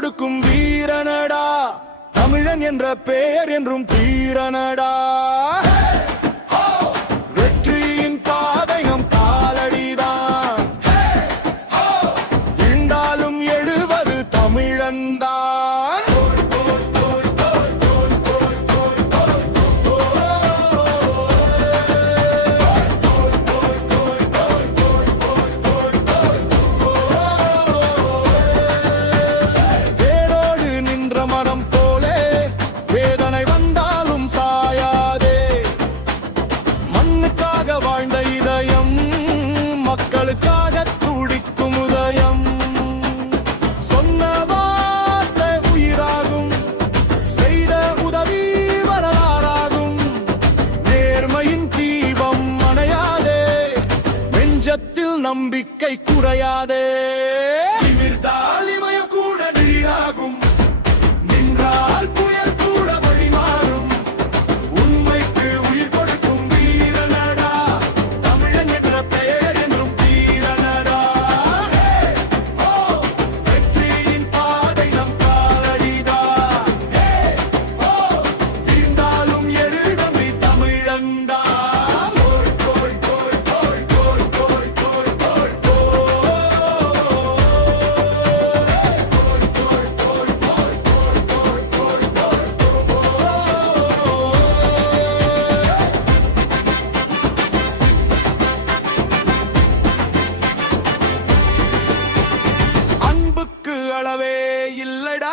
கொடுக்கும் வீரனடா. தமிழன் என்ற பெயர் என்றும் தீரனடா. வெற்றியின் பாதை நம் காலடிதான். விழுந்தாலும் எழுவது தமிழன்தான். மரம் போலே வேதனை வந்தாலும் சாயாதே. மண்ணுக்காக வாழ்ந்த இதயம் மக்களுக்காக துடிக்கும் உதயம். சொன்ன வார்த்தை உயிராகும், செய்த உதவி வரலாறாகும். நேர்மையின் தீபம் அணையாதே, நெஞ்சத்தில் நம்பிக்கை குறையாதே. நிமிர்ந்தால் இமயம் கூட நீராகும், புயல் கூட வழிமாறும். உண்மைக்கு உயிர் கொடுக்கும் வீரனடா. தமிழன் என்ற பெயர் என்றும் தீரனடா. வெற்றியின் பாதை நம் காலடிதான். வீழ்ந்தாலும் எழுதமை தமிழன்டா. அளவே இல்லடா